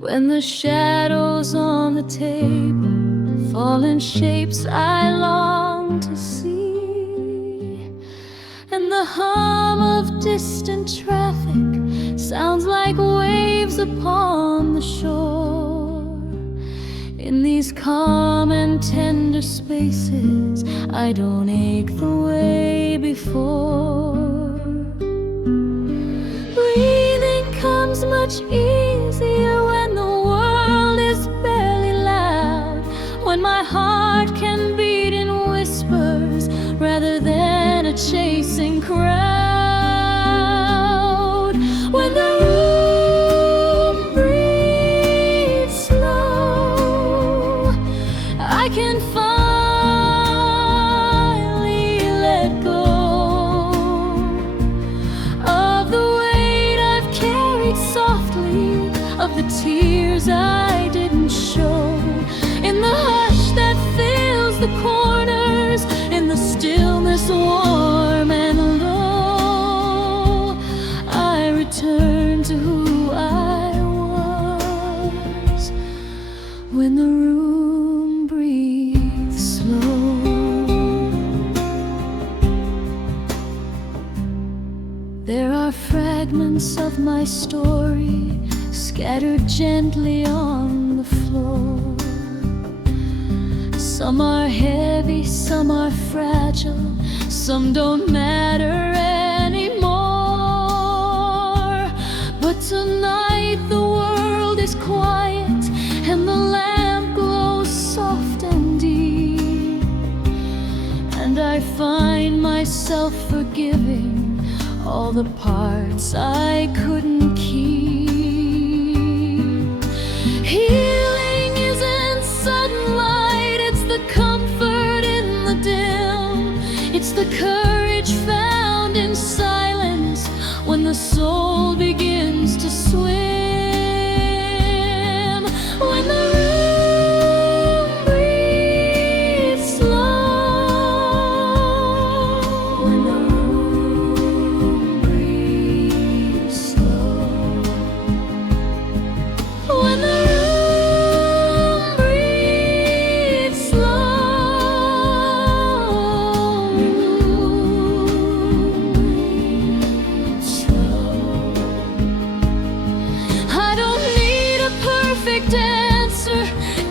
When the shadows on the table fall in shapes I long to see, and the hum of distant traffic sounds like waves upon the shore. In these calm and tender spaces I don't ache the way before. Breathing comes much easier when the world is barely loud, when my heart can beat in whispers rather than a chasing crowd. When the room breathes slow, I can finally let go of the weight I've carried softly, of the tears I didn't show. In the hush that fills the corners, in the stillness warm and low, I return to who I was when the room breathes slow. There are fragments of my story scattered gently on the floor. Some are heavy, some are fragile, some don't matter anymore. But tonight the world is quiet and the lamp glows soft and deep, and I find myself forgiving all the parts I couldn't keep. Healing isn't sudden light, it's the comfort in the dim. It's the courage found in silence when the soul begins to swim. When the room breathes slow, when the room breathes slow, when the room breathes slow, breathes slow. I don't need a perfect answer,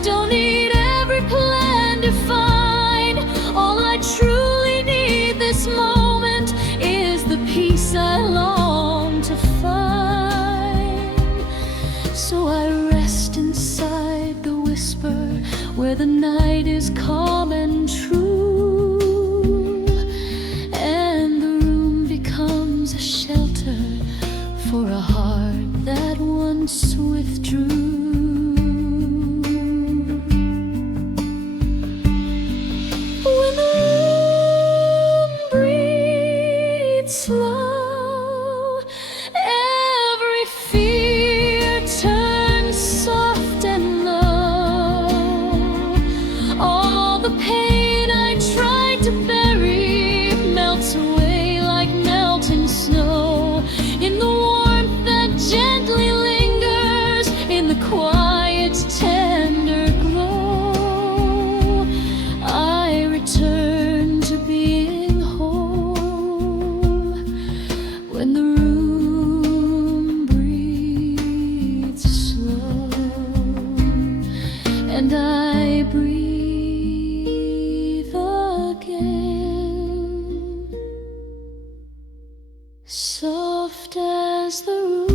don't need every plan defined. All I truly need this moment is the peace I long to find. So I rest inside the whisper where the night is calm and true, and the room becomes a shelter for a heart that once withdrew. When the room breathes slow, every fear turns soft and low. All the pain I tried to bury melts away like melting snow. In the warmth that gently lingers, in the quiet tender glow, I return to being whole when the room breathes slow and I breathe again, soft as the room.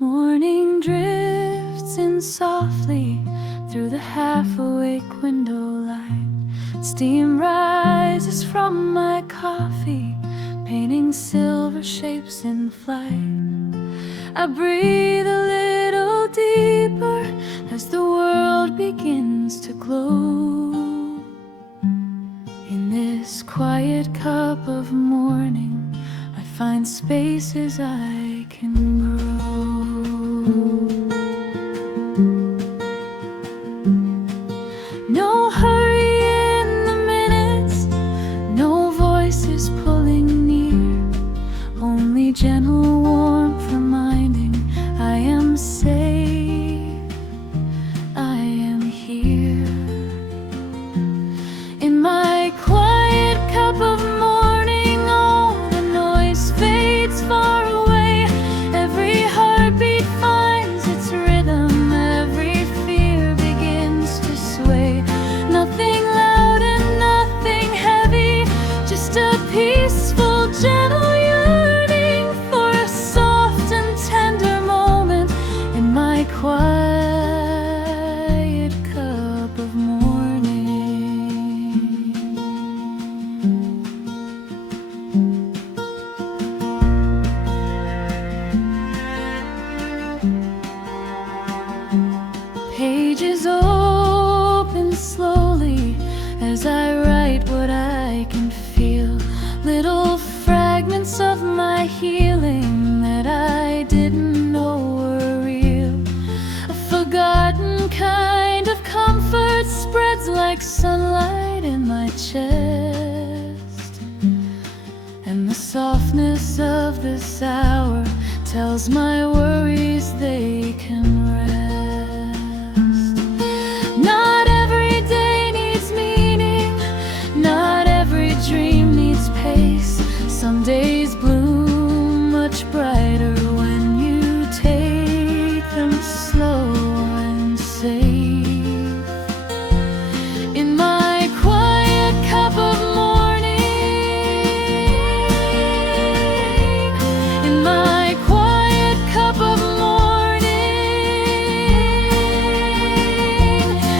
Morning drifts in softly through the half-awake window light. Steam rises from my coffee, painting silver shapes in flight. I breathe a little deeper as the world begins begins to glow. In this quiet cup of morning, I find spaces I can grow. No hurry in the minutes, no voices pulling near, only gentle warmth reminding I am safe, I am here. In my quiet cup of morning, all the noise fades far away. Every heartbeat finds its rhythm, every fear begins to sway. Nothing loud and nothing heavy, just a peaceful, gentle yearning for a soft and tender moment in my quiet cup of morning. Pages open slowly as I write what I can feel. Little fragments of my healing that I didn't know were real. A forgotten kind of comfort spreads like sunlight in my chest. And the softness of this hour tells my worries they can rest. Not every day needs meaning, not every dream needs pace. Some days bloom much brighter when you take them slow and safe. In my quiet cup of morning, in my quiet cup of morning,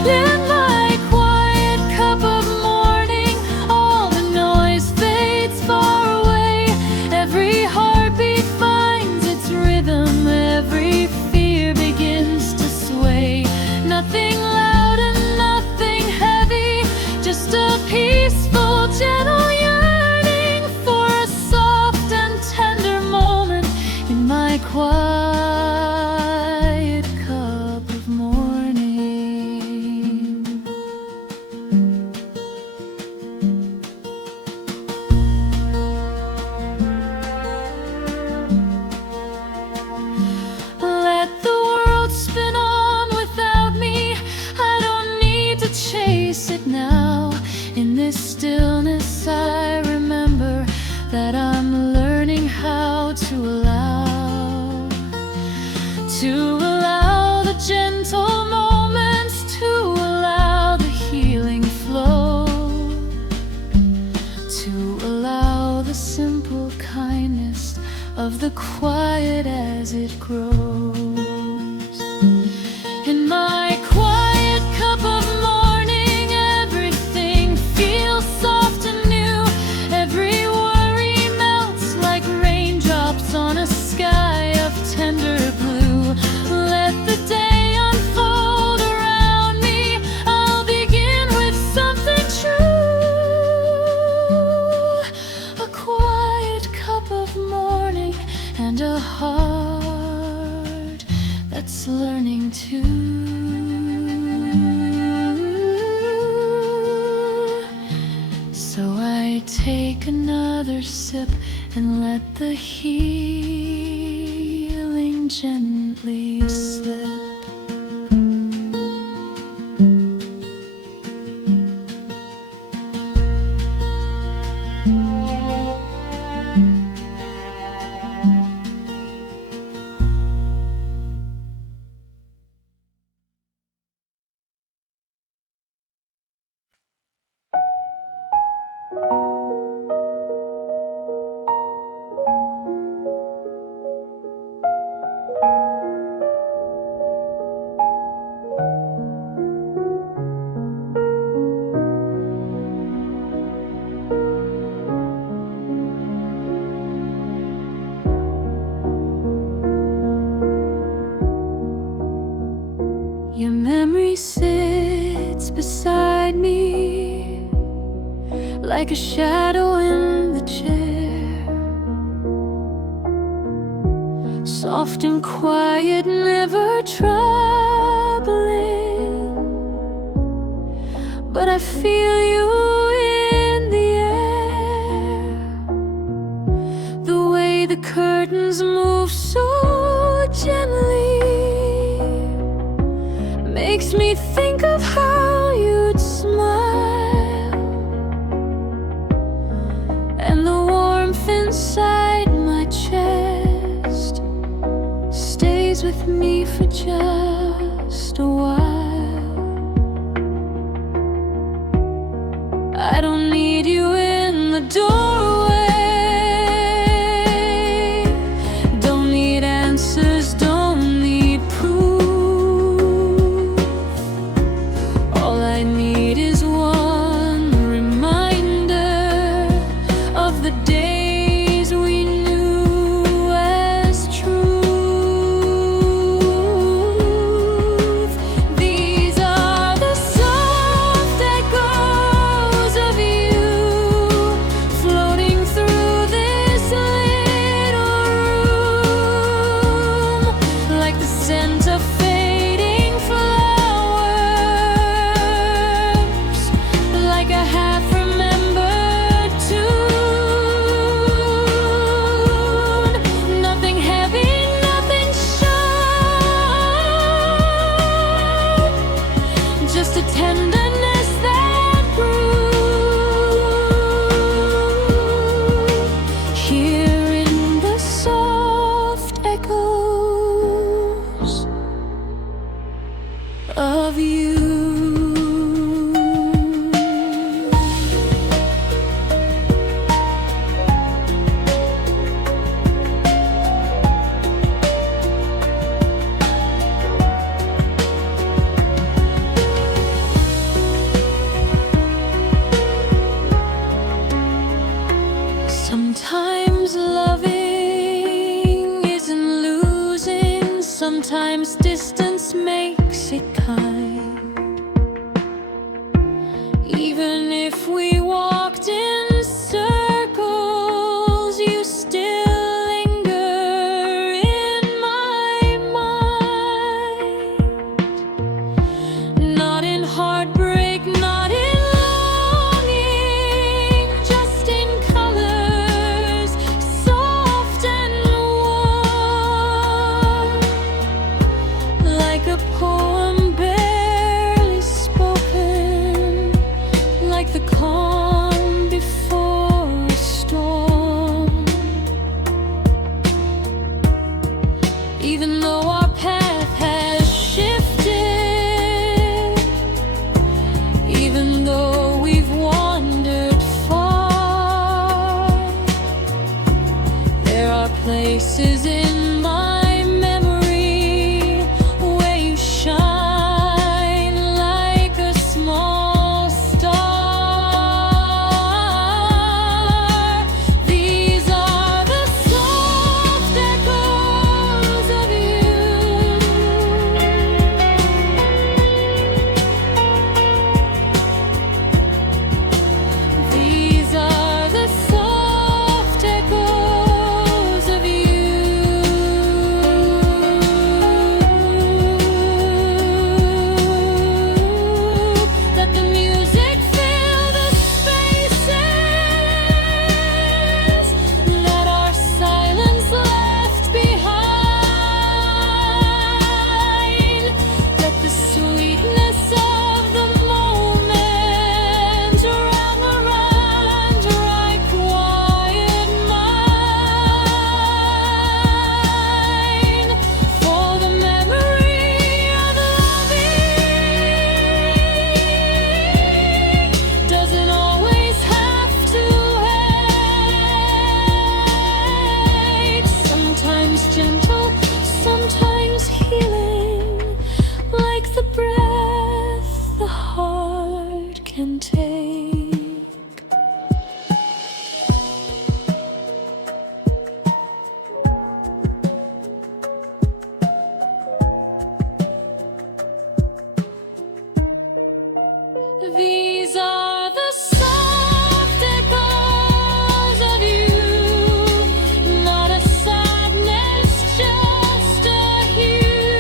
in my quiet cup of morning, all the noise fades far away. Every heartbeat finds its rhythm, every fear begins to sway. Nothing loud and nothing heavy, just a peaceful, gentle yearning for a soft and tender moment in my quiet cup of morning. Let the world spin on without me. I don't need to chase it now. In this stillness I remember that I'm learning how to allow the gentle moments, to allow the healing flow, to allow the simple kindness of the quiet as it grows. In my quiet cup of morning, everything feels soft and new. Every worry melts like raindrops on a sky of tender blue. Let the day unfold around me. I'll begin with something true. A quiet cup of morning and a heart that's learning to. So I take another sip and let the healing gently slip. beside me, like a shadow in the chair, soft and quiet, never troubling, but I feel you in the air. The way the curtains move so gently makes me think of how you'd smile, and the warmth inside my chest stays with me for just a while. I don't need you in the doorway, don't need answers, don't need proof. All I need is one reminder of the days we knew as truth. These are the soft echoes of you floating through this little room, like the scent of fading flowers, like a half-remembered tune. Nothing heavy, nothing sharp, just a tenderness that grew here in the soft echoes of you. Sometimes loving isn't losing, sometimes distance makes it kind. Even if we walked in circles, you still linger in my mind. Not in heartbreak, not in longing, just in colors, soft and warm, like a poem barely spoken, like the calm These are the soft echoes of you, not a sadness, just a hue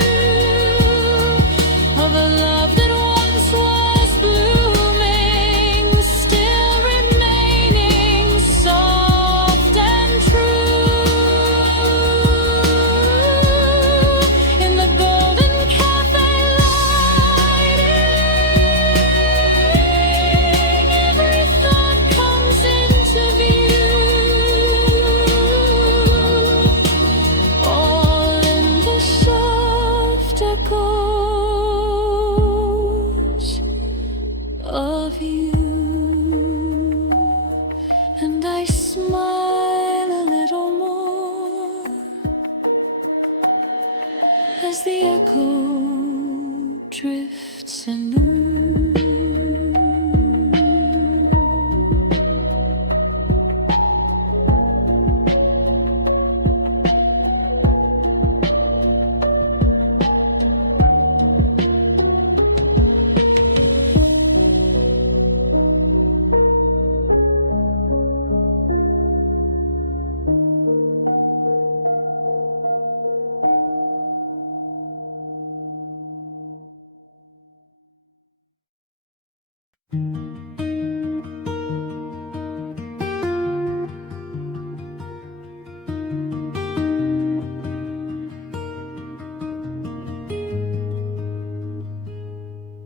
of a love that once was blooming, still remaining soft and true. In the golden cafe lighting, every thought comes into view, all in the soft echoes of you. And I smile a little more as the echo drifts anew.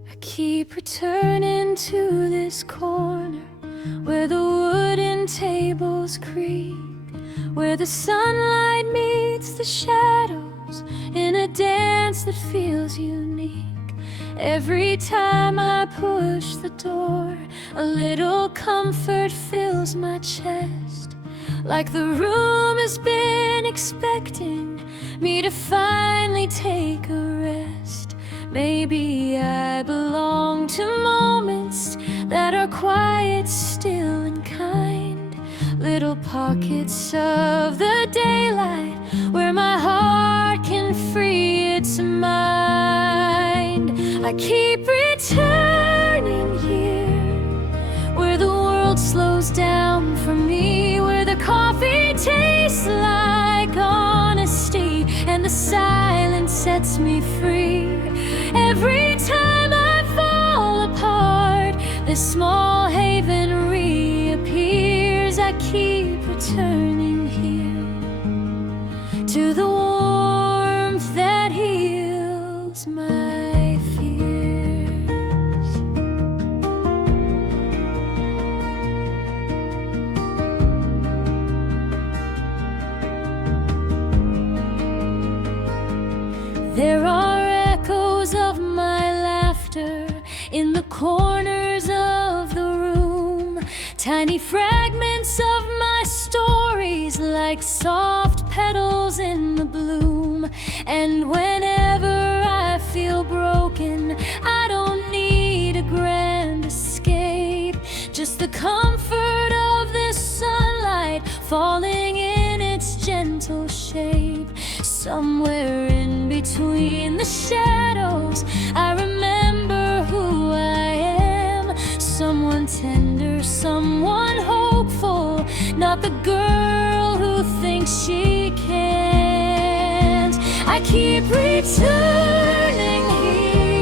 I keep returning to this corner where the wooden tables creak, where the sunlight meets the shadows in a dance that feels unique. Every time I push the door, a little comfort fills my chest, like the room has been expecting me to finally take a rest. Maybe I belong to moments that are quiet, still, and kind, little pockets of the daylight where my heart can free its mind. I keep returning here, where the world slows down for me, where the coffee tastes like honesty and the silence sets me free. Every time I fall apart, this small haven reappears. I keep returning here to the warmth that heals my fears. There are echoes of my laughter in the corners of the room, tiny fragments of my stories like soft petals in the bloom. And whenever I feel broken, I don't need a grand escape, just the comfort of the sunlight falling in its gentle shape. Somewhere in between the shadows, I remember who I am. Someone tender, someone hopeful, not the girl who thinks she can't. I keep returning here.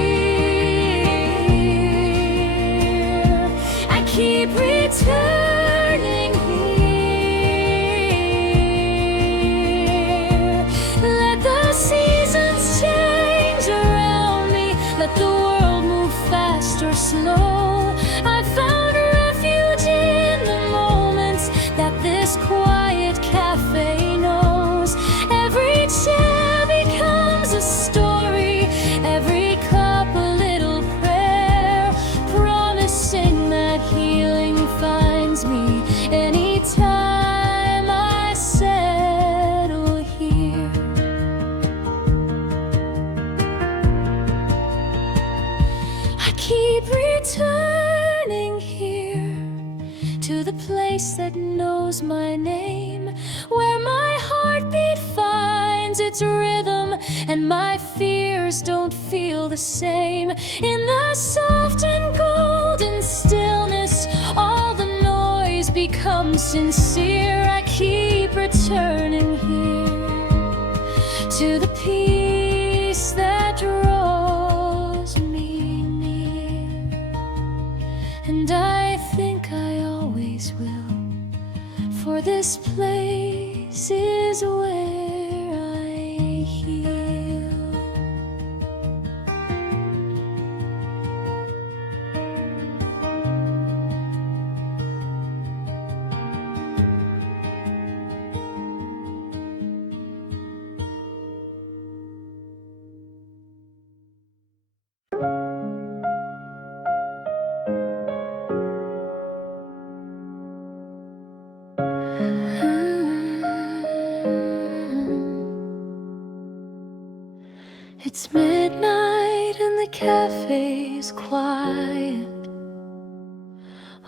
I keep returning here. Let the seasons change around me, let the world move fast or slow. I found refuge in the moments that this quiet cafe knows. Every chair becomes a story, every cup a little prayer, promising that healing finds me anytime I settle here. I keep returning here to the place that knows my name, where my heartbeat finds its rhythm and my fears don't feel the same. In the soft and golden become sincere, I keep returning here to the peace that draws me near. And I think I always will, for this place is where I heal. It's midnight and the cafe's quiet.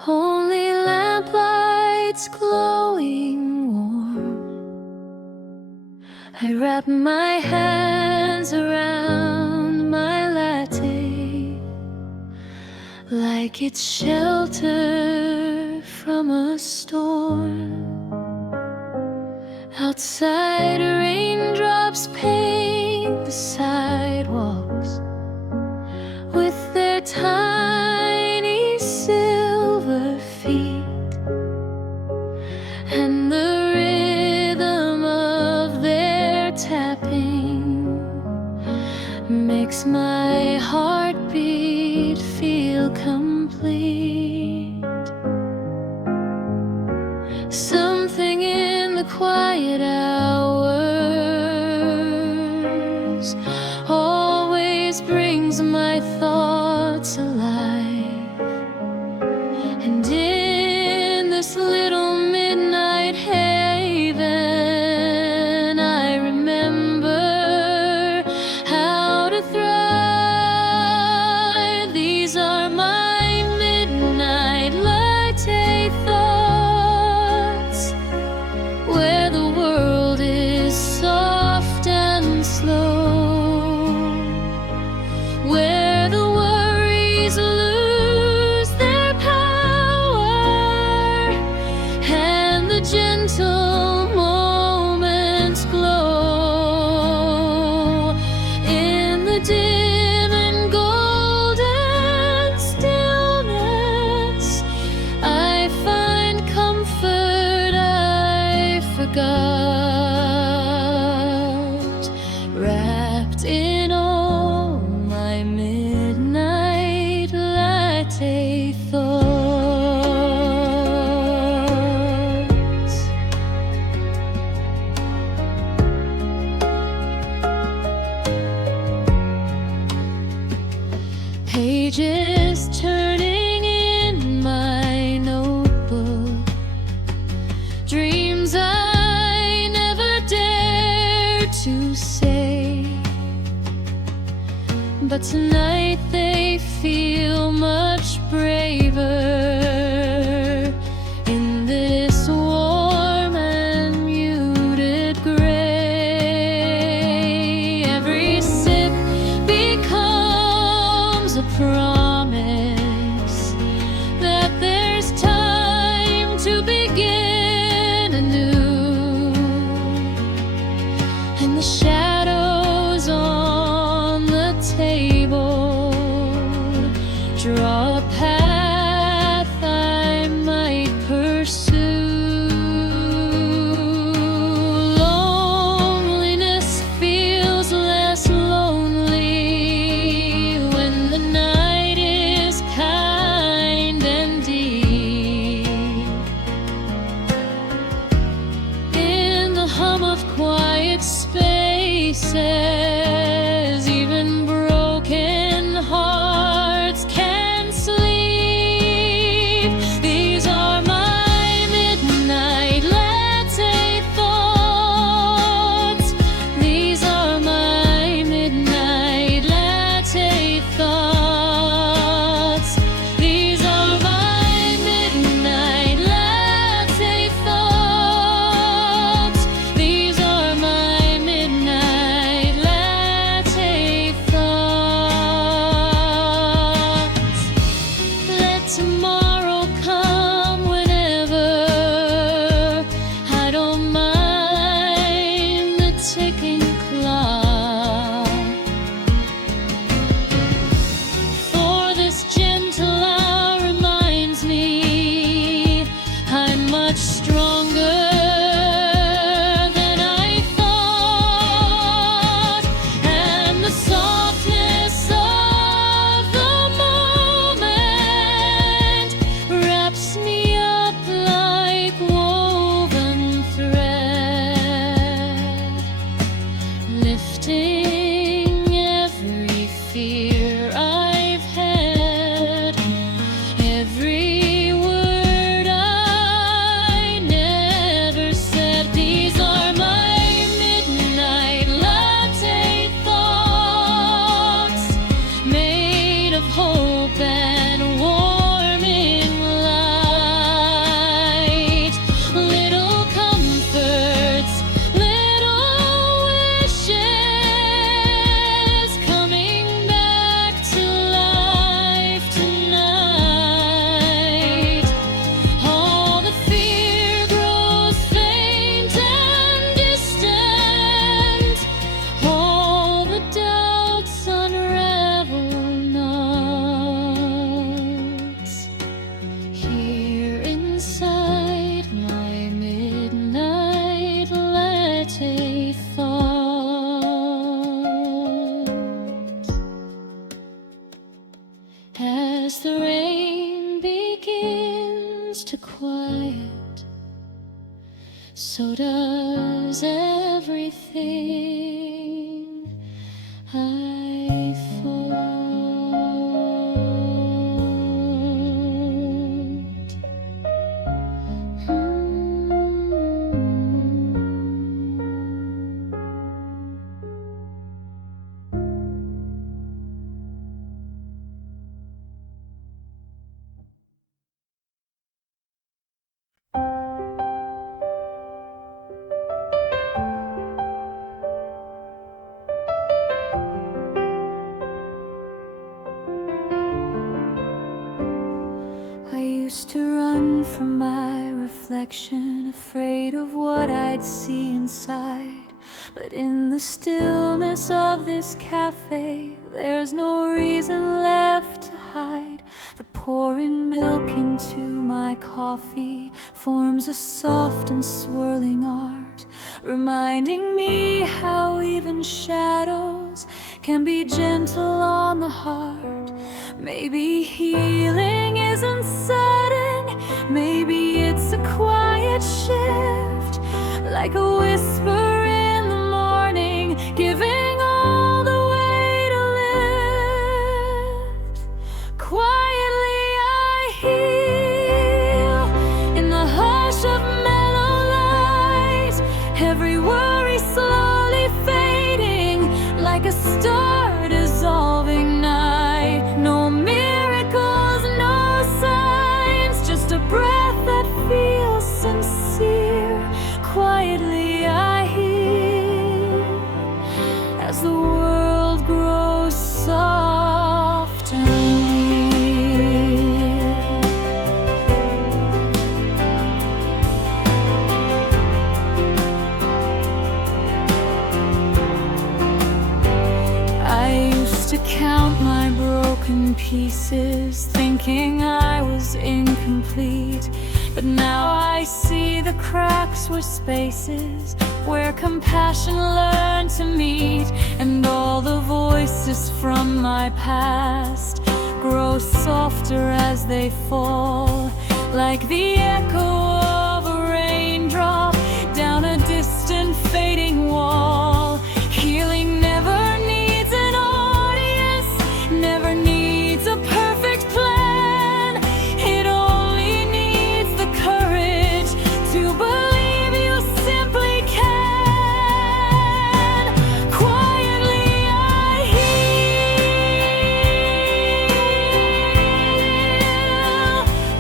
Only lamplights glowing warm. I wrap my hands around my latte, like it's shelter from a storm. Outside, raindrops paint the sidewalks with their tiny silver feet, and the rhythm of their tapping makes my heartbeat feel complete. Something in the quiet hours always brings my thoughts alive, and in this little midnight haven I remember how to thrive. These are my midnight latte thoughts, where the world is soft and slow, where the worries lose their power and the gentle moments glow. In the dim and golden stillness, I find comfort I forgot, wrapped in all my midnight latte thoughts. Pages turning in my notebook, dreams I never dared to say, but tonight they feel much braver in this warm and muted gray. Every sip becomes a promise that there's time to begin anew, and the shadows on the table draw a path I might pursue. Loneliness feels less lonely when the night is kind and deep. In the hum of quiet spaces, even broken hearts can sleep. These are my midnight latte thoughts. These are my midnight latte thoughts. These are my midnight latte thoughts. These are my midnight latte thoughts. Let tomorrow come whenever as the rain begins to quiet, so does everything I fought. Used to run from my reflection, afraid of what I'd see inside. But in the stillness of this cafe, there's no reason left to hide. The pouring milk into my coffee forms a soft and swirling art, reminding me how even shadows can be gentle on the heart. Maybe healing isn't sudden, maybe it's a quiet shift, like a whisper in the morning, giving all the way to lift. Quietly I heal in the hush of mellow light, every worry slowly fading like a star dissolving night. No miracles, no signs, just a breath that feels sincere. Quietly I heal as the world grows soft and real. I used to count my broken pieces, thinking I was incomplete. But now I see the cracks were spaces where compassion learned to meet. And all the voices from my past grow softer as they fall, like the echo of a raindrop down a distant fading wall. Healing never needs an audience, never needs a perfect plan. It only needs the courage to believe you simply can. Quietly I heal.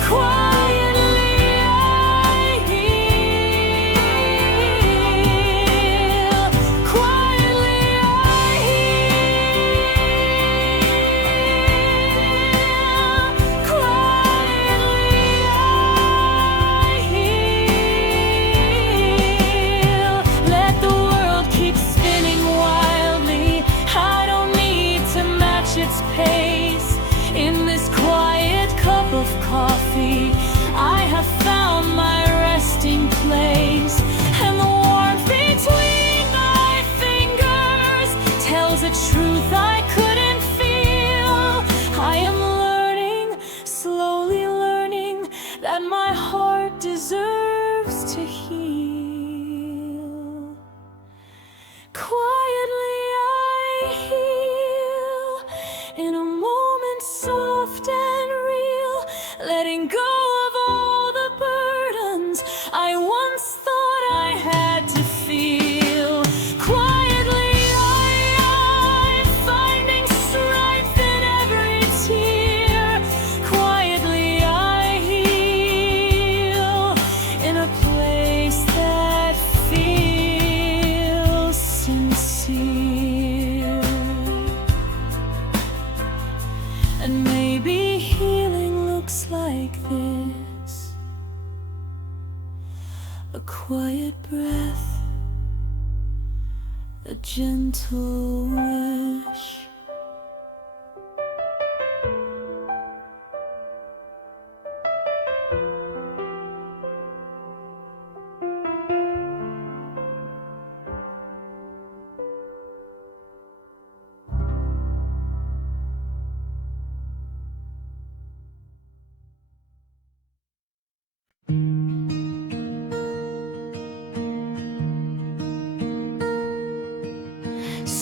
Quietly I heal. Quietly I heal. Quietly I heal. Let the world keep spinning wildly. I don't need to match its pace. In this quiet cup of coffee, I have found my resting place. And the warmth between my fingers tells a truth I couldn't feel. I am learning, slowly learning, that my heart deserves to heal. Quietly I heal in a moment soft and real, letting go of all the burdens I once thought I had to feel. Quietly I'm finding strength in every tear. Quietly I heal in a place that feels sincere. And maybe healing looks like this: a quiet breath, a gentle wish.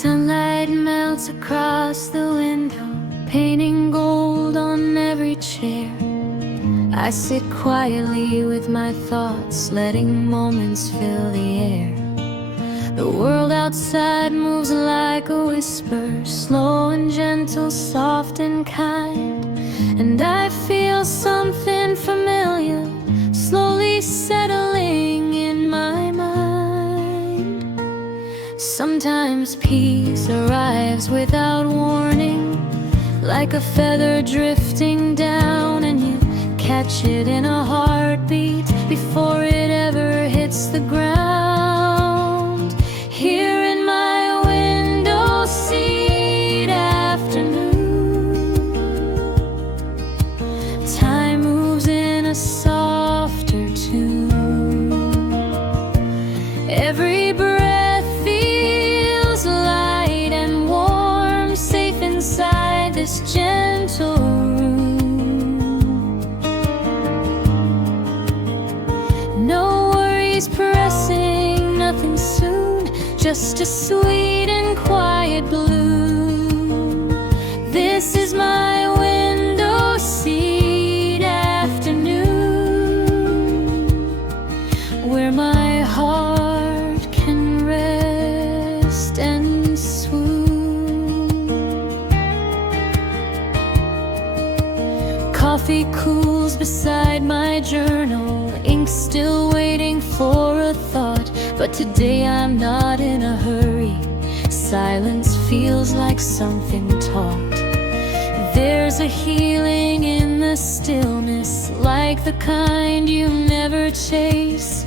Sunlight melts across the window, painting gold on every chair. I sit quietly with my thoughts, letting moments fill the air. The world outside moves like a whisper, slow and gentle, soft and kind. And I feel something familiar slowly settling in my mind. Sometimes peace arrives without warning, like a feather drifting down, and you catch it in a heartbeat before it ever hits the ground. Here in my window seat afternoon, time moves in a softer tune. Every breath feels light and warm, safe inside this gentle room. No worries pressing, nothing soon, just a sweet and quiet bloom. This is my window seat afternoon, where my heart can rest and swoon. Coffee cools beside my journal, ink still waiting for a thought. But today I'm not in a hurry. Silence feels like something taught. There's a healing in the stillness, like the kind you never chase.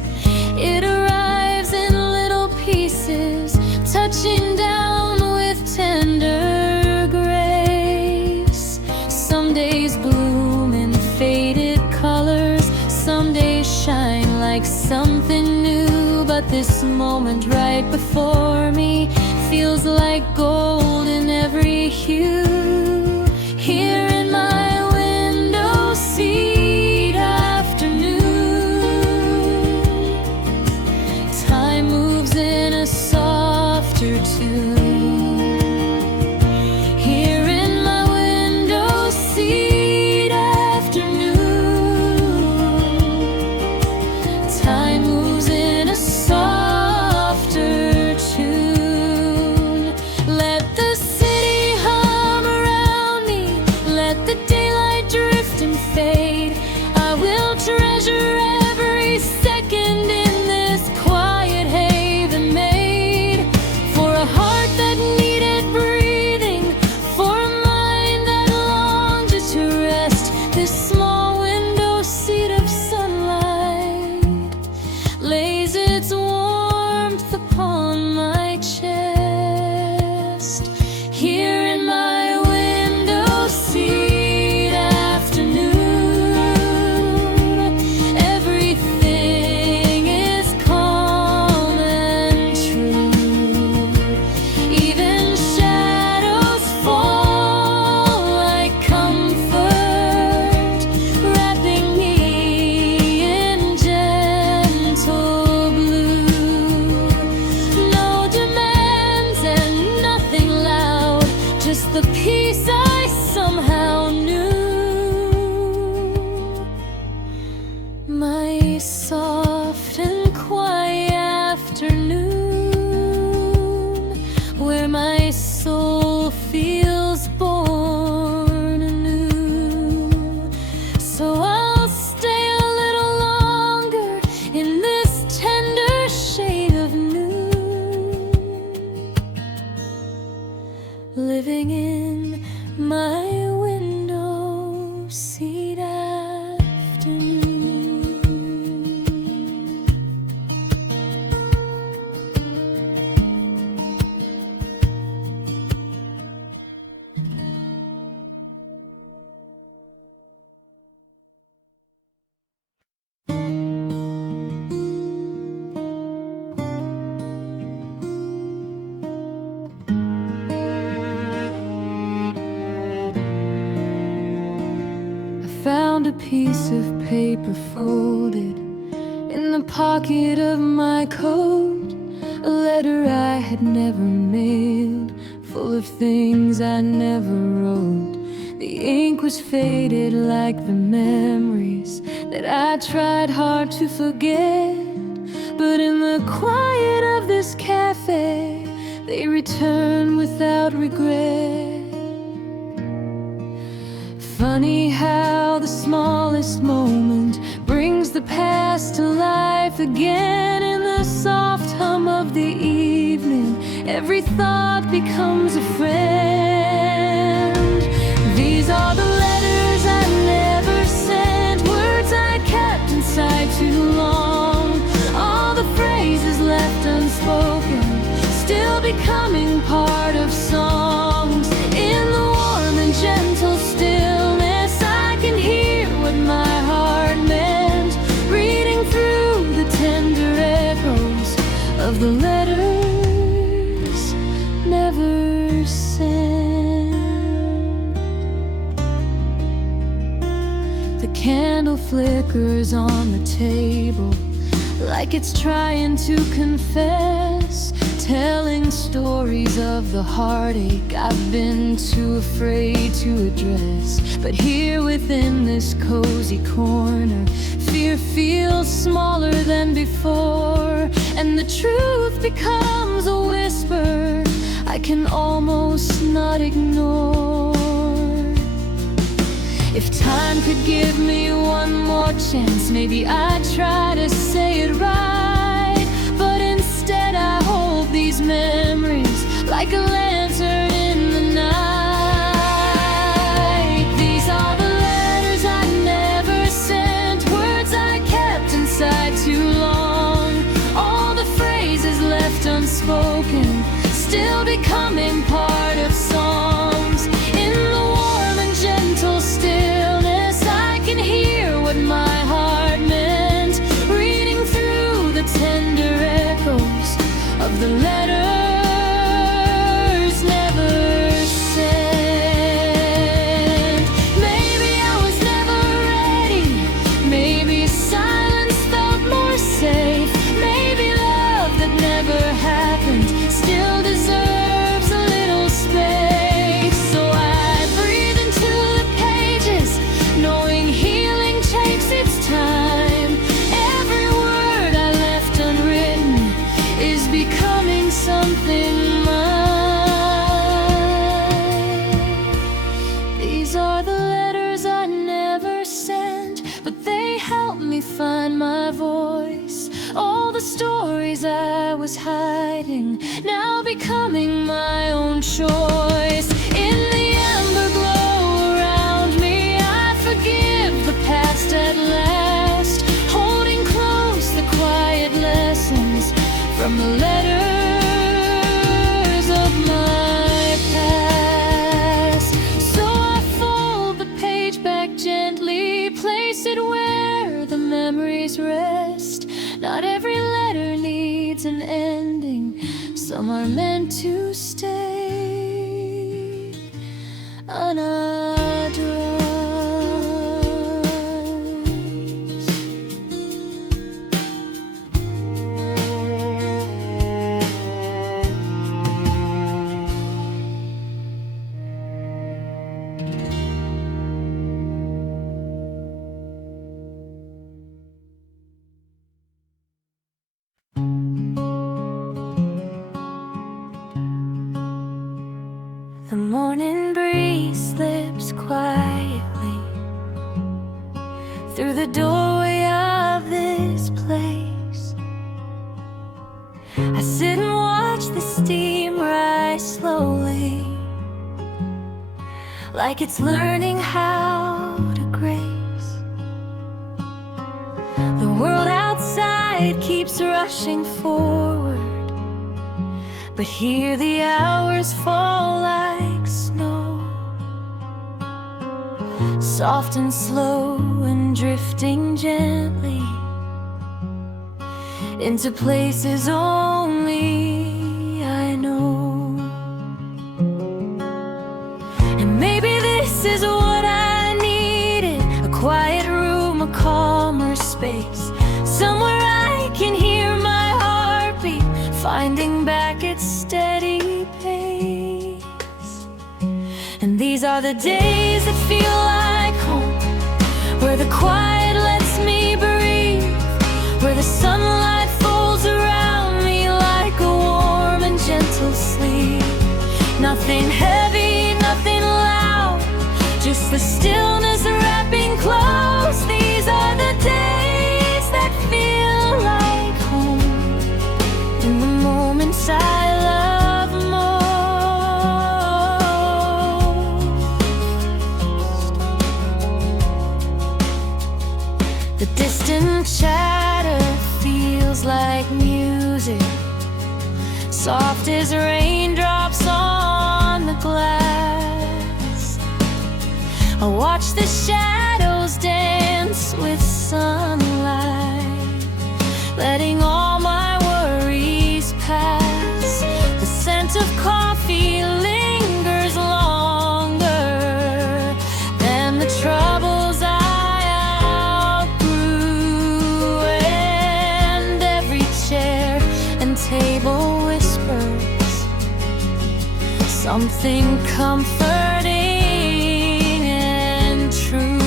It arrives in little pieces, touching down with tender grace. Some days bloom in faded colors, some days shine like something new. But this moment right before me feels like gold in every hue. Here in my window seat afternoon, time moves in a softer tune. Here in my window seat afternoon, time moves in a softer tune. Let the city hum around me, let the daylight drift and fade. I will treasure every second in this quiet haven made, for a heart that needed breathing, for a mind that longed to rest. This small window seat of sunlight lays its warmth upon my chest. Here in my window seat afternoon, everything is calm and true. Even shadows fall like comfort, wrapping me in gentle blue. No demands and nothing loud, just the peace I somehow knew. My soft and quiet afternoon, where my soul feels born anew. So I'll stay a little longer in this tender shade of noon, living in my window seat afternoon. Found a piece of paper folded in the pocket of my coat. a letter I had never mailed, full of things I never wrote. The ink was faded like the memories that I tried hard to forget. But in the quiet of this cafe, they return without regret. Funny how the smallest moment brings the past to life again. In the soft hum of the evening, every thought becomes a friend. These are the letters I never sent, words I kept inside too long. All the phrases left unspoken, still becoming part of songs. In the warm and gentle stillness, I can hear what my heart meant, reading through the tender echoes of the letters never sent. The candle flickers on the table like it's trying to confess, telling stories of the heartache I've been too afraid to address. But here within this cozy corner, fear feels smaller than before, and the truth becomes a whisper I can almost not ignore. If time could give me one more chance, maybe I'd try to say it right. But instead I hold these memories like a lantern in the night. These are the letters I never sent, words I kept inside too long. All the phrases left unspoken, still becoming part of songs. In the warm and gentle stillness, I can hear what my heart meant, reading through the tender echoes of the letters never sent. Maybe I was never ready, maybe silence felt more safe, maybe love that never happened still deserves a little space. So I breathe into the pages, knowing healing takes its time. Every word I left unwritten is becoming something mine. These are the letters I never sent, but they help me find my voice. All the stories I was hiding, now becoming my own choice. In the amber glow around me, I forgive the past at last, holding close the quiet lessons from the letters of my past. So I fold the page back gently, place it where the memories rest. Not every letter needs an ending, some are meant to stay unaddressed. The morning breeze slips quietly through the doorway of this place. I sit and watch the steam rise slowly, like it's learning how to grace. The world outside keeps rushing forward, but here the hours fall like snow, soft and slow and drifting gently into places only I know. And maybe this is what I needed, a quiet room, a calmer space, somewhere I can hear my heartbeat finding back its steady pace. And these are the days that feel like home, where the quiet lets me breathe, where the sunlight folds around me like a warm and gentle sleep. Nothing heavy, nothing loud, just the stillness wrapping close. These are the days that feel like home, in the moments I love most. The distant chatter feels like music, soft as raindrops on the glass. I watch the shadows dance with sunlight, letting all my worries pass. The scent of coffee lingers longer than the troubles I outgrew, and every chair and table whispers something comforting and true.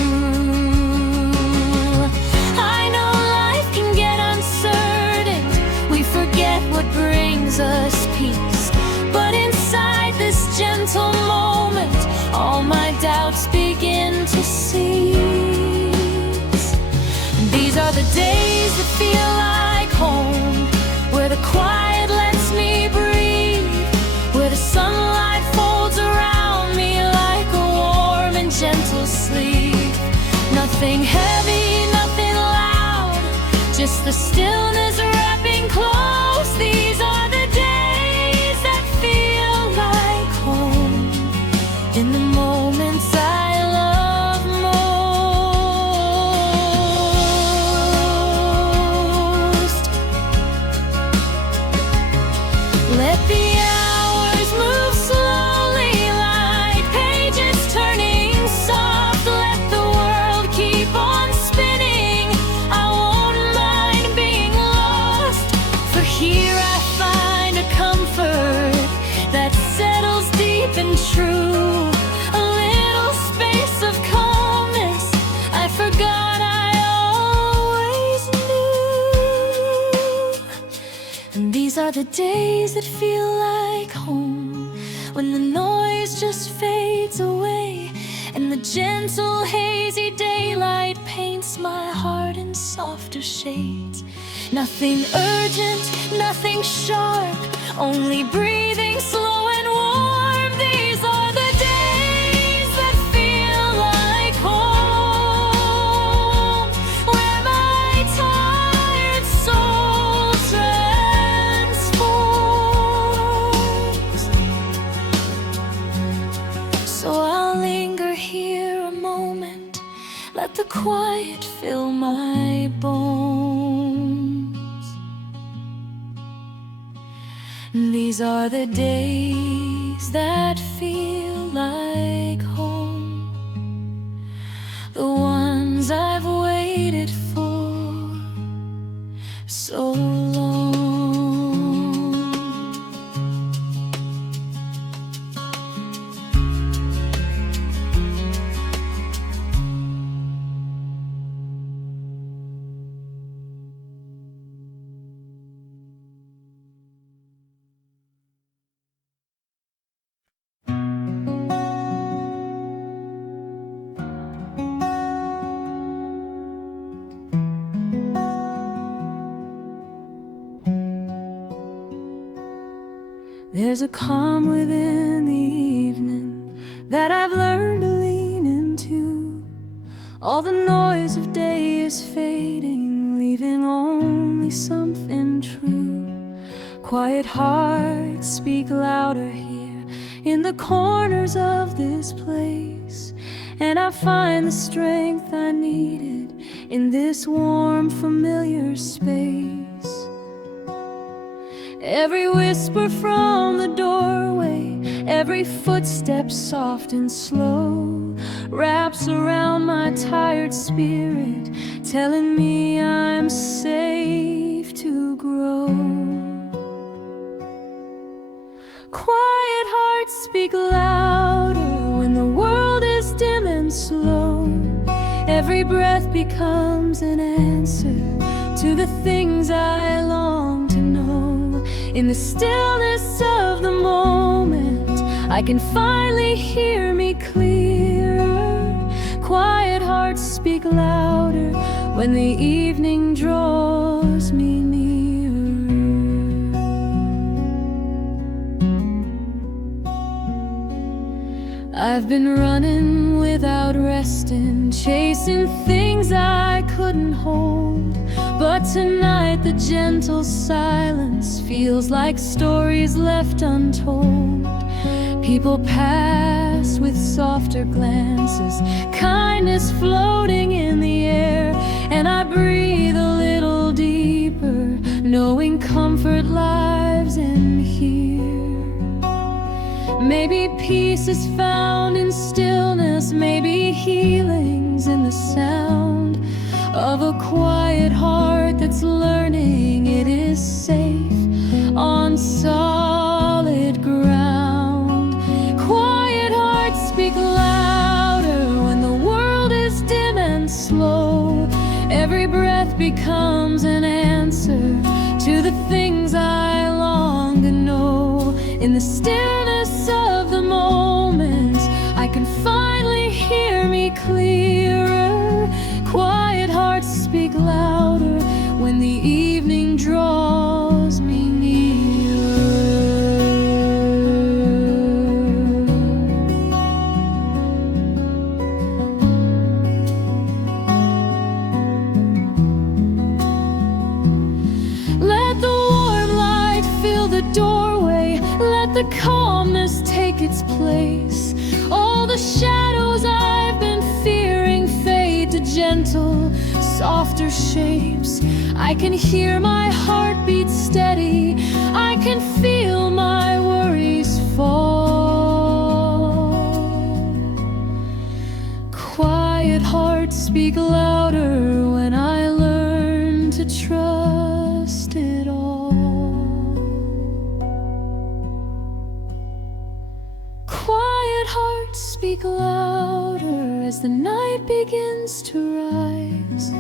I know life can get uncertain, we forget what brings us peace, but inside this gentle moment all my doubts begin to cease. And these are the days that feel like home, where the quiet lets me breathe, where the sunlight folds around me like a warm and gentle sleep. Nothing heavy, nothing loud, just the stillness wrapping close. These are the days that feel like home, in the moments I love most. Let the hours move slowly like pages turning soft. Let the world keep on spinning, I won't mind being lost. For here I find a comfort that settles deep and true, a little space of calmness I forgot I always knew. And these are the days that feel like home, when the noise just fades away, and the gentle hazy daylight paints my heart in softer shades. Nothing urgent, nothing sharp, only breathing slow and warm. These are the days that feel like home, where my tired soul transforms. So I'll linger here a moment, let the quiet fill my bones. These are the days that feel like home, the ones I've waited for so long. There's a calm within the evening that I've learned to lean into. All the noise of day is fading, leaving only something true. Quiet hearts speak louder here in the corners of this place, and I find the strength I needed in this warm, familiar space. Every whisper from the doorway, every footstep soft and slow, wraps around my tired spirit, telling me I'm safe to grow. Quiet hearts speak louder when the world is dim and slow. Every breath becomes an answer to the things I long to know. In the stillness of the moment, I can finally hear me clearer. Quiet hearts speak louder when the evening draws me near. I've been running without resting, chasing things I couldn't hold. But tonight the gentle silence feels like stories left untold. People pass with softer glances, kindness floating in the air, and I breathe a little deeper, knowing comfort lives in here. Maybe peace is found in stillness, maybe healing's in the sound of a quiet heart that's learning it is safe on solid ground. Quiet hearts speak louder when the world is dim and slow. Every breath becomes an answer to the things I long to know. In the stillness of the moment, I can finally hear me clearer. Quiet hearts speak louder when the evening draws me nearer. Let the warm light fill the doorway, let the calmness take its place. All the shadows I've been fearing fade to gentle, softer shapes. I can hear my heartbeat steady, I can feel my worries fall. Quiet hearts speak louder when I learn to trust it all. Quiet hearts speak louder as the night begins to rise.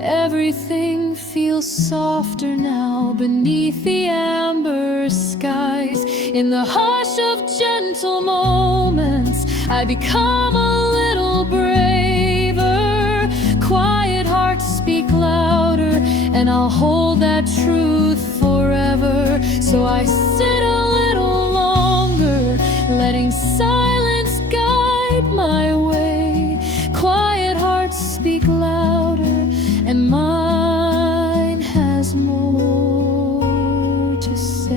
Everything feels softer now beneath the amber skies. In the hush of gentle moments, I become a little braver. Quiet hearts speak louder, and I'll hold that truth forever. So I sit a little longer, letting silence guide my way. Quiet hearts speak louder, and mine has more to say.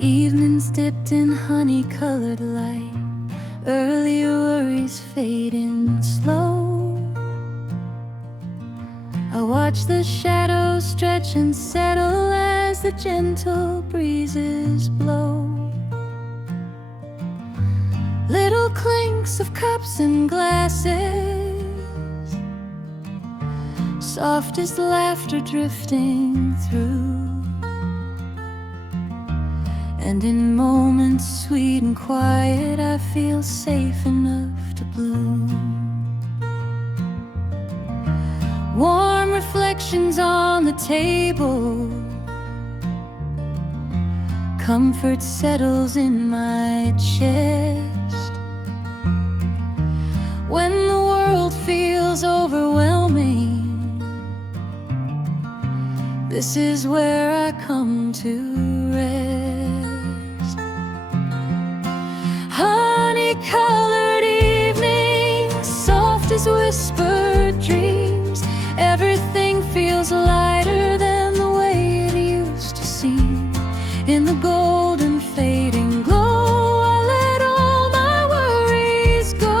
Evenings dipped in honey-colored light, earlier worries fading slow. I watch the shadows stretch and settle as the gentle breezes blow. Little clinks of cups and glasses, softest laughter drifting through. And in moments sweet and quiet, I feel safe enough to bloom. Warm reflections on the table, comfort settles in my chest. When the world feels overwhelming, this is where I come to rest. Honey-colored evenings, soft as whispered dreams. Everything feels lighter than the way it used to seem. In the golden fading glow, I let all my worries go.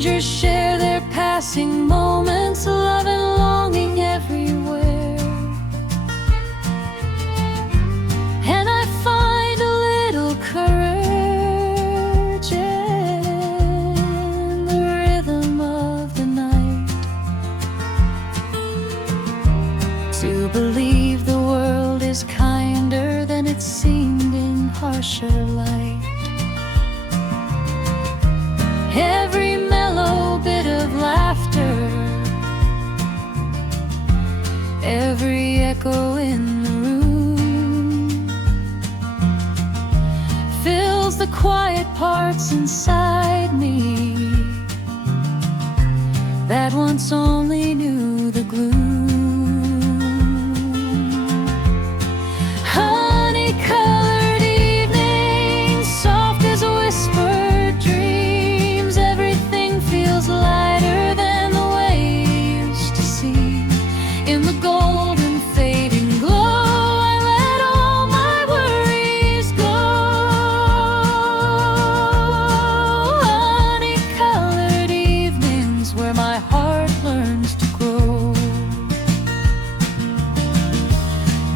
Strangers share their passing moments, love and longing everywhere. And I find a little courage in the rhythm of the night, to believe the world is kinder than it seemed in harsher light. Every mellow bit of laughter, every echo in the room, fills the quiet parts inside me that once only knew the gloom. Honey-colored evenings, soft as whispered dreams, everything feels lighter than the way it used to seem. In the golden fading glow, I let all my worries go. Honey-colored evenings where my heart learns to grow.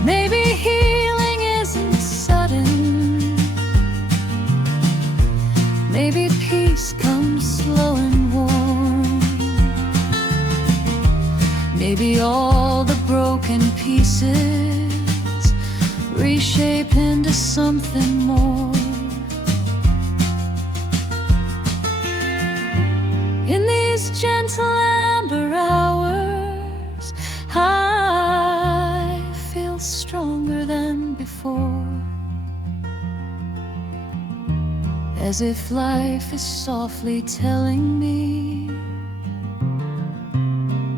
Maybe healing isn't sudden, maybe peace comes slow and warm. Maybe all the broken pieces reshape into something more. In these gentle amber hours, I feel stronger than before, as if life is softly telling me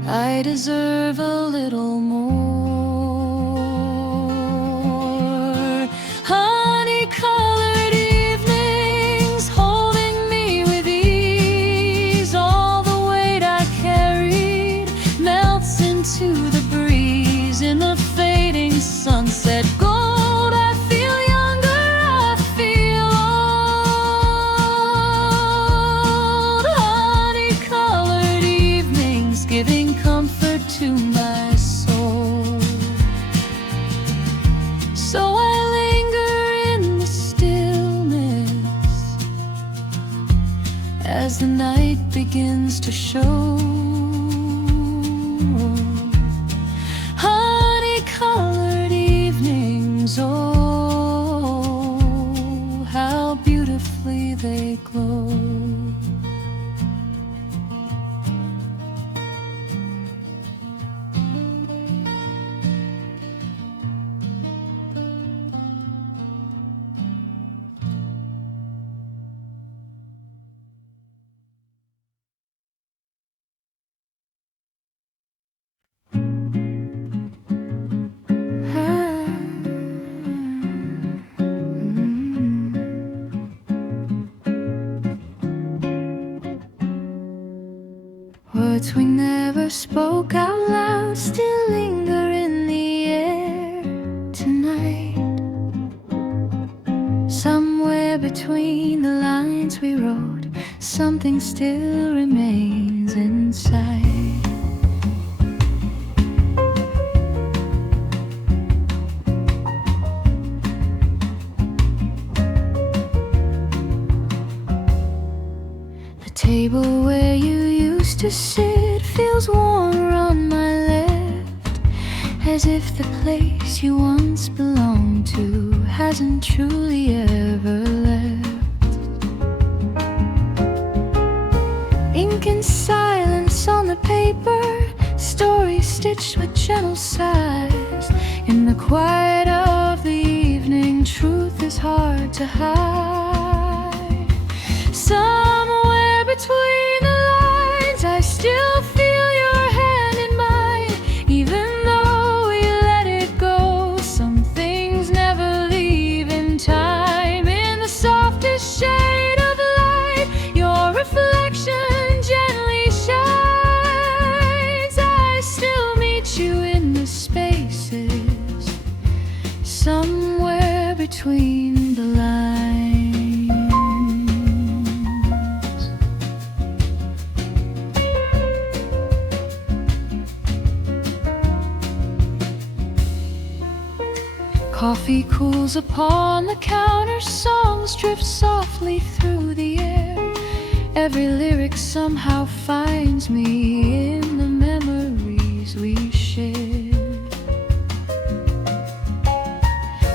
I deserve a little more. Honey-colored evenings holding me with ease, all the weight I carried melts into the breeze. In the fading sunset gold, I feel younger, I feel old. Honey-colored evenings giving comfort to my soul. So I linger in the stillness as the night begins to show. Honey-colored evenings, oh, how beautifully they glow. Words we never spoke out loud still linger in the air tonight. Somewhere between the lines we wrote, something still remains inside. The table where you used to sit feels warmer on my left, as if the place you once belonged to hasn't truly ever left. Ink and silence on the paper, stories stitched with gentle sighs. In the quiet of the evening, truth is hard to hide. Somewhere between the lines, I still feel your hand in mine. Even though we let it go, some things never leave in time. In the softest shade of light, your reflection gently shines. I still meet you in the spaces, somewhere between the lines. Coffee cools upon the counter, songs drift softly through the air. Every lyric somehow finds me in the memories we share.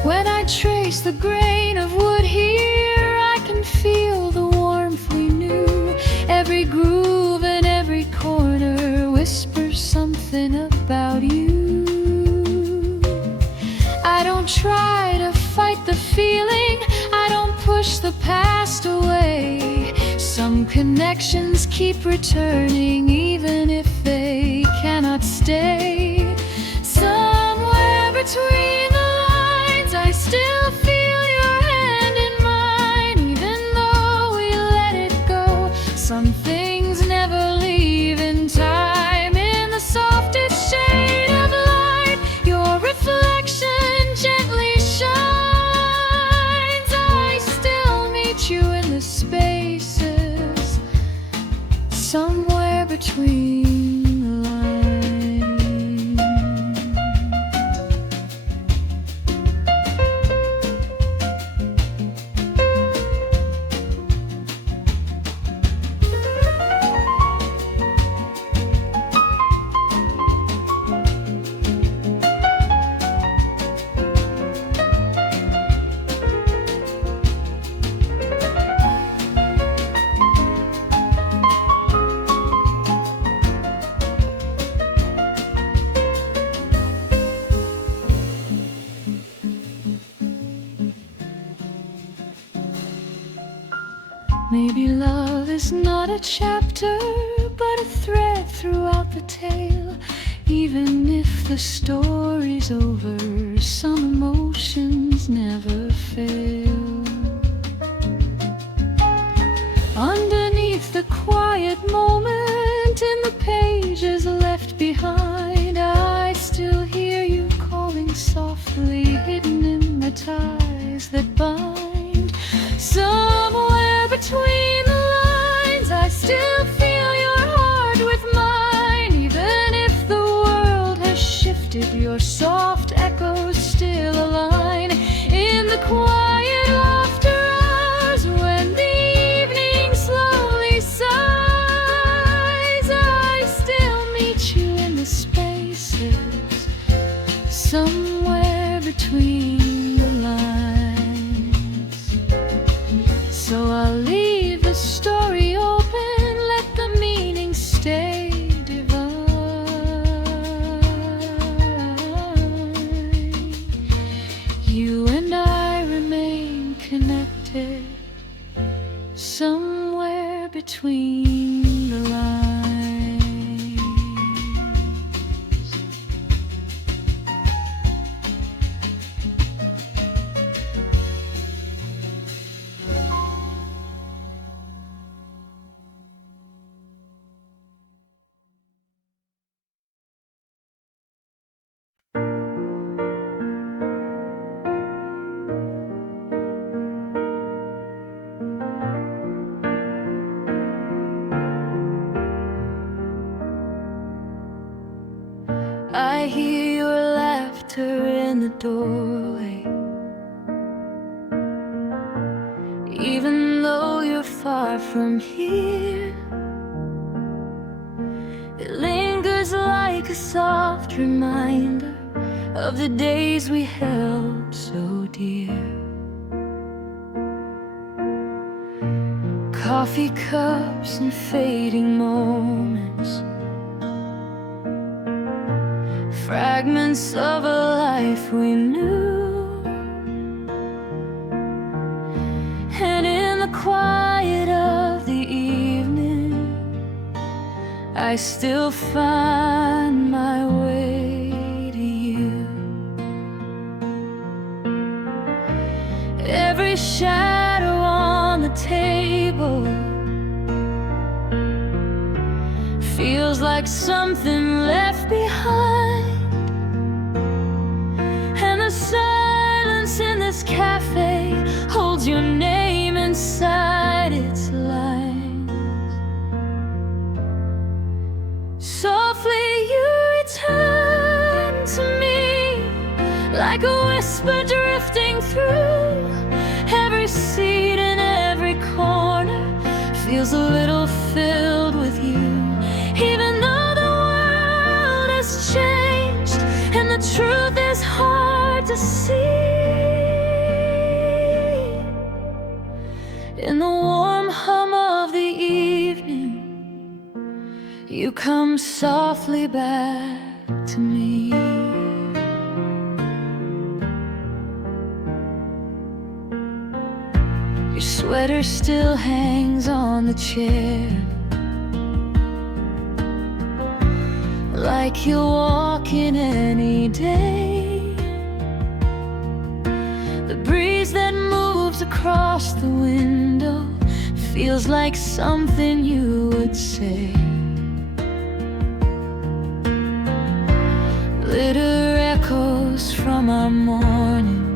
When I trace the grain of wood here, I can feel the warmth we knew. Every groove and every corner whispers something about you. I don't try to fight the feeling, I don't push the past away. Some connections keep returning even if they cannot stay. Somewhere between the lines I still feel your hand in mine. Even though we let it go, some things never leave in time. In the softest shade of light, your reflection gently shines. I still meet you in the spaces somewhere between the lines. Maybe love is not a chapter, but a thread throughout the tale. Even if the story's over, some emotions never fail. Underneath the quiet moment in the pages left behind, I still hear you calling softly, hidden in the ties that bind. Somewhere between the lines, I still feel your heart with mine. Even if the world has shifted, your soft echoes still align. In the quiet after hours, when the evening slowly sighs, I still meet you in the spaces somewhere between the lines. So I'll leave the story open, let the meaning stay divine. You and I remain connected somewhere between the lines. I hear your laughter in the doorway. Even though you're far from here, it lingers like a soft reminder of the days we held so dear. Coffee cups and fading moments, fragments of a life we knew. And in the quiet of the evening, I still find my way to you. Every shadow on the table feels like something left behind. Silence in this cafe holds your name inside its lines. Softly you return to me like a whisper drifting through. Every seat in every corner feels a little filled with you. Even though the world has changed and the truth is hard to see, in the warm hum of the evening, you come softly back to me. Your sweater still hangs on the chair, like you'll walk in any day. The breeze that moves across the window feels like something you would say. Glitter echoes from our mornings,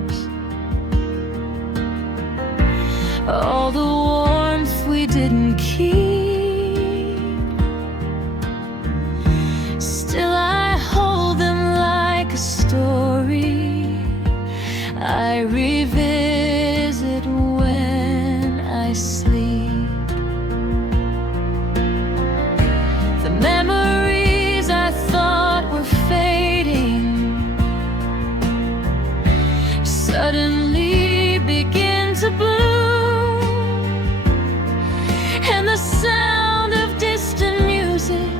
all the warmth we didn't keep. Still I hold them like a story I revisit when I sleep. The memories I thought were fading suddenly begin to bloom, and the sound of distant music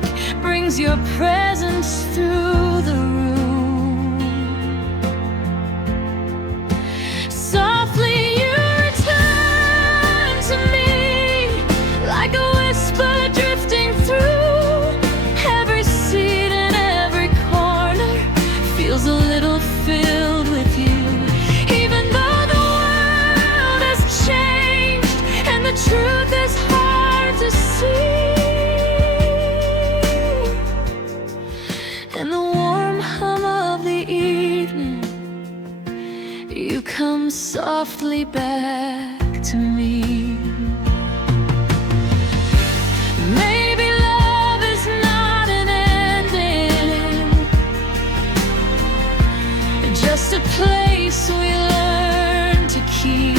brings your presence through the room. Softly you return to me, like a whisper drifting through. Every seat in every corner feels a little filled with you. Even though the world has changed and the truth is hard to see, in the warm hum of the evening, you come softly back to me. Maybe love is not an ending, just a place we learn to keep.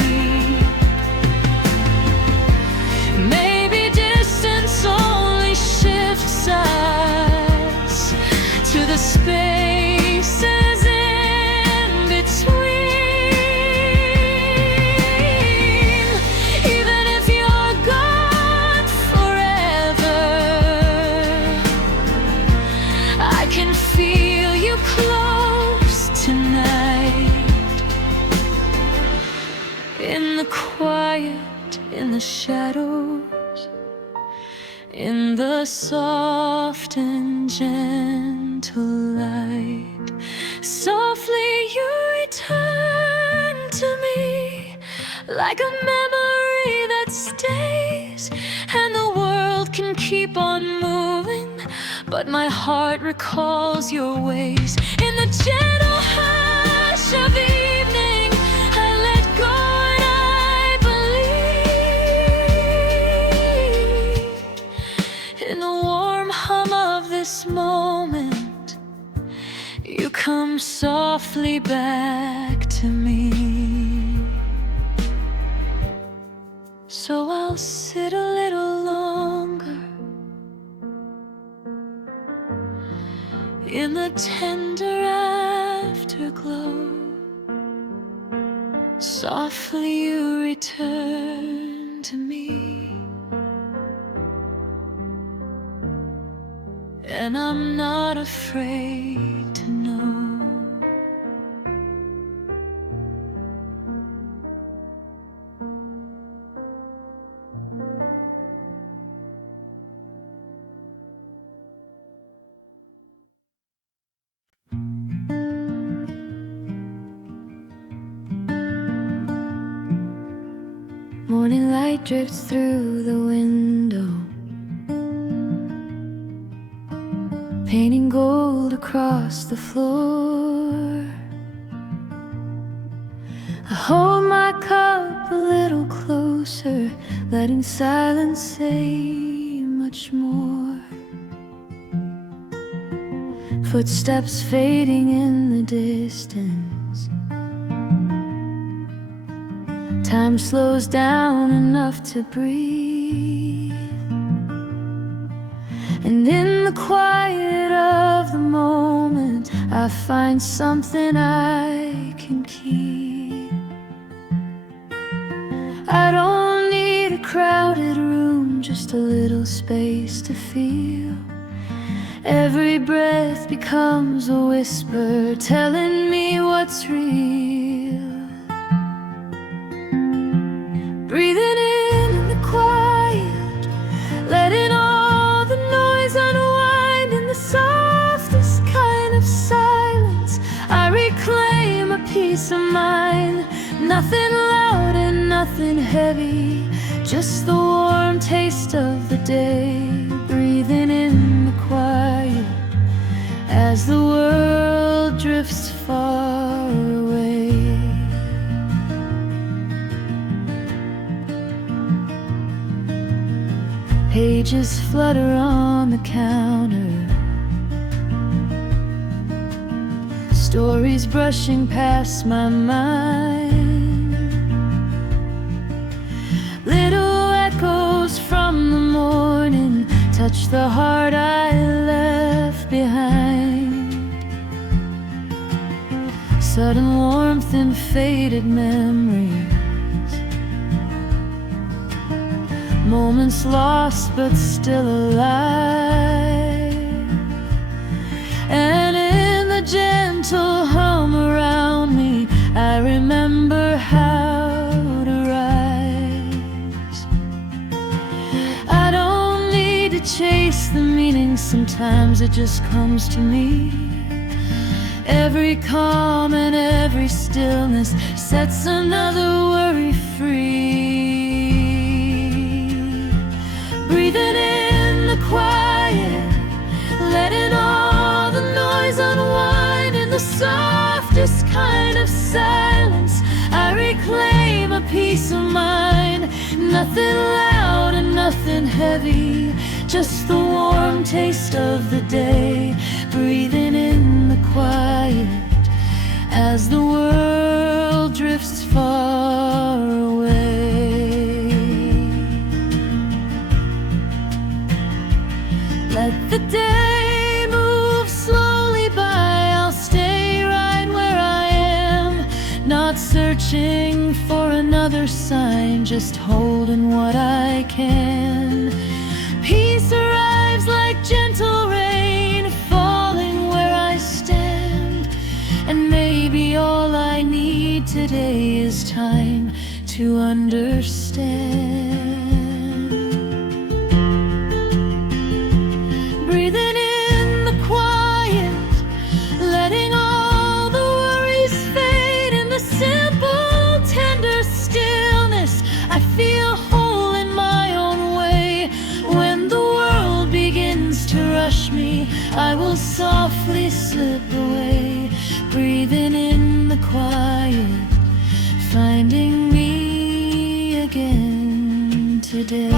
Maybe distance only shifts us to the spaces in between. Even if you're gone forever, I can feel you close tonight. In the quiet, in the shadows, in the soft and gentle light, softly you return to me, like a memory that stays. And the world can keep on moving, but my heart recalls your ways. In the gentle hush of evening, I let go and I believe. In the warm hum of this moment, you come softly back to me. So I'll sit a little longer in the tender afterglow. Softly you return to me, and I'm not afraid to know. Morning light drifts through the window, painting gold across the floor. I hold my cup a little closer, letting silence say much more. Footsteps fading in the distance, Time slows down enough to breathe, and in the quiet of the moment I find something I can keep. I don't need a crowded room, just a little space to feel. Every breath becomes a whisper telling me what's real. Breathing in the quiet, letting all the noise unwind. In the softest kind of silence I reclaim a peace of mind. Nothing loud and nothing heavy, just the warm taste of the day. Breathing in the quiet as the world drifts far away. Pages flutter on the counter, stories brushing past my mind. Little echoes from the morning touch the heart I left behind. Sudden warmth and faded memories, moments lost but still alive. And in the gentle hum around me I remember how to rise. I don't need to chase the meaning, sometimes it just comes to me. Every calm and every stillness sets another worry free. Breathing in the quiet, letting all the noise unwind. In the softest kind of silence I reclaim a peace of mind. Nothing loud and nothing heavy, just the warm taste of the day. Breathing in the quiet as the world drifts far away. Let the day move slowly by, I'll stay right where I am, not searching for another sign, just holding what I can. Peace arrives like gentle rain, falling where I stand, and maybe all I need today is time to understand. Breathing in the quiet, letting all the worries fade. In the simple, tender stillness I feel whole in my own way. When the world begins to rush me, I will softly slip away. Breathing in the quiet, finding me again today.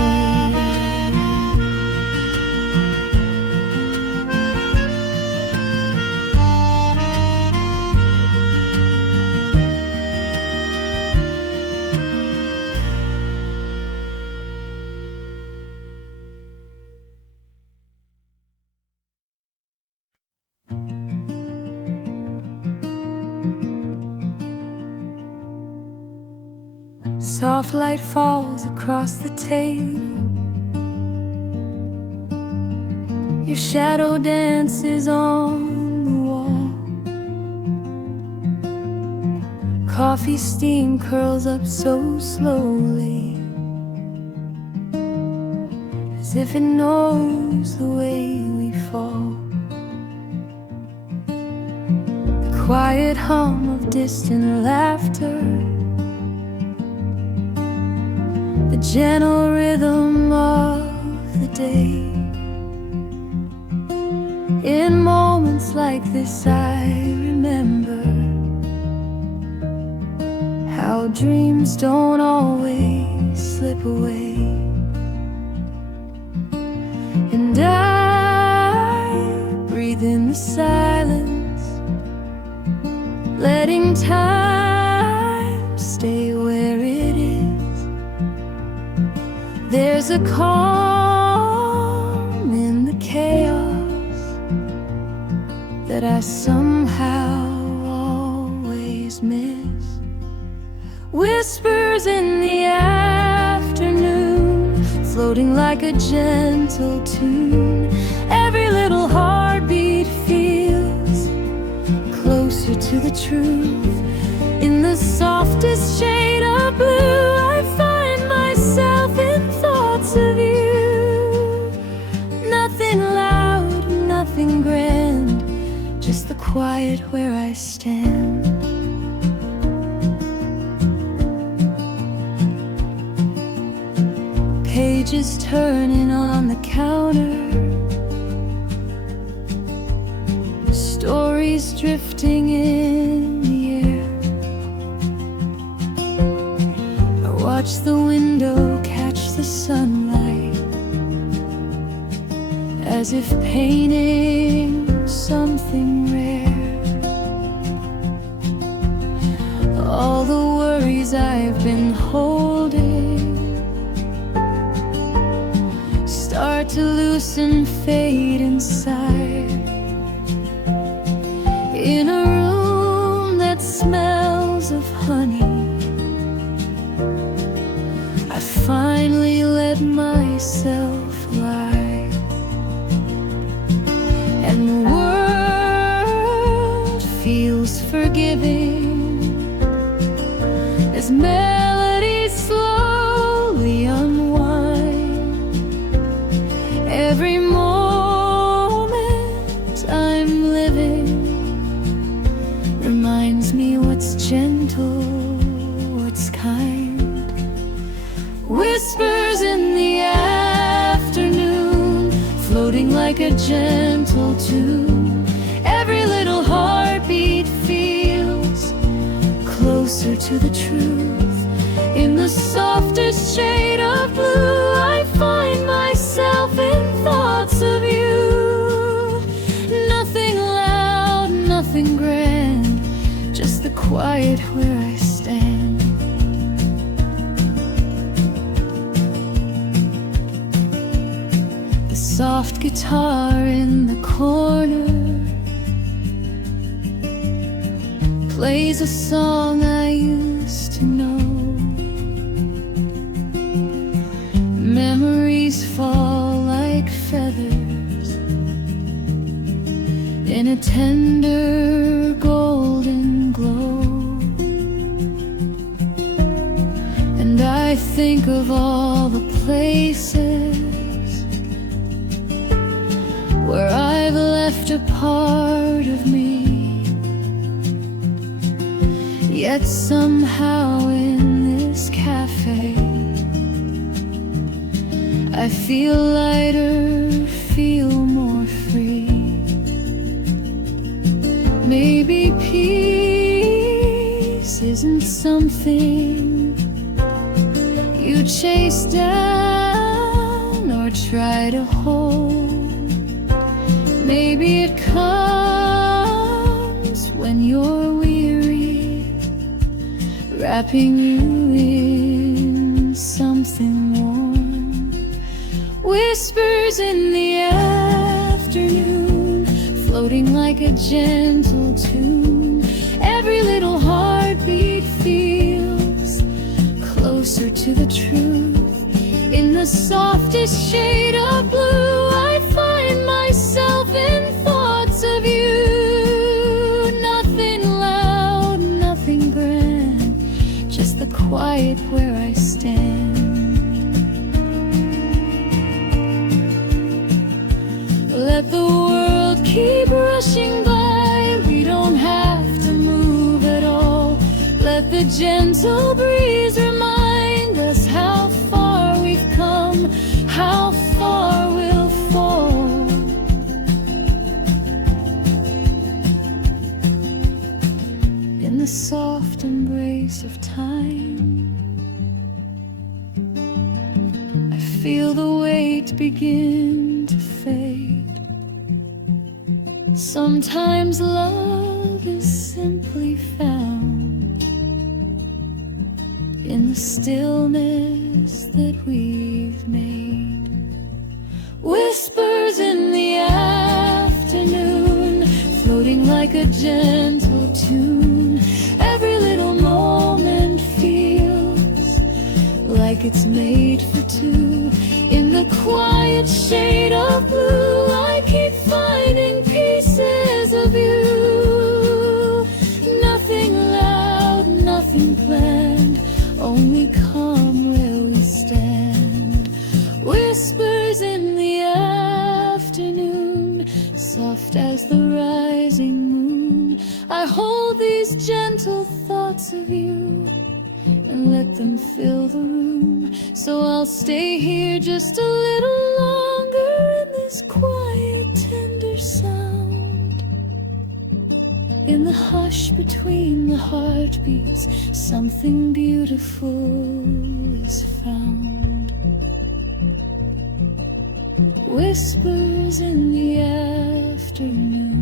Soft light falls across the table, your shadow dances on the wall. Coffee steam curls up so slowly, as if it knows the way we fall. The quiet hum of distant laughter, the gentle rhythm of the day. In moments like this I remember how dreams don't always slip away. And I breathe in the silence, letting time stay where it is. There's a calm in the chaos that I somehow always miss. Whispers in the afternoon, floating like a gentle tune. Every little heartbeat feels closer to the truth. In the softest shade of blue, I find myself in thoughts of you. Nothing loud, nothing grand, just the quiet where I stand. Pages turning on the counter, stories drifting in the air. I watch the window catch the sunlight, as if painting something rare. All the worries I've been holding start to loosen, fade inside. In a room that smells of honey, I finally let myself lie, and the world feels forgiving as melodies slowly unwind. Every moment I'm living reminds me what's gentle, what's kind. Whispers in the afternoon, floating like a gentle tune. Every little heartbeat feels closer to the truth. In the softest shade of blue, I find myself in thoughts of you. Nothing loud, nothing grand, just the quiet where I stand. The soft guitar in the corner plays a song I used to know. Memories fall like feathers in a tender golden glow, and I think of all the places where I've left a part of me. Yet somehow in this cafe I feel lighter, feel more free. Maybe peace isn't something you chase down or try to hold. Maybe it comes when you're weary, wrapping you in something warm. Whispers in the afternoon, floating like a gentle tune. Every little heartbeat feels closer to the truth. In the softest shade of blue, I find myself in thoughts of you. Nothing loud, nothing grand, just the quiet where I stand. Let the world keep rushing by, we don't have to move at all. Let the gentle breeze remind us how far we've come, how far we'll fall. In the soft embrace of time, I feel the weight begin to fade. Sometimes love is simply found in the stillness promise that we've made. Whispers in the afternoon, floating like a gentle tune. Every little moment feels like it's made for two. In the quiet shade of blue, I keep finding pieces of you. Nothing loud, nothing planned, only calm where we stand. Whispers in the afternoon, soft as the rising moon. I hold these gentle thoughts of you and let them fill the room. So I'll stay here just a little longer in this quiet, tender sound. In the hush between the heartbeats, something beautiful is found. Whispers in the afternoon,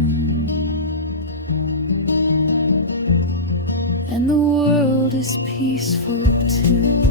and the world is peaceful too.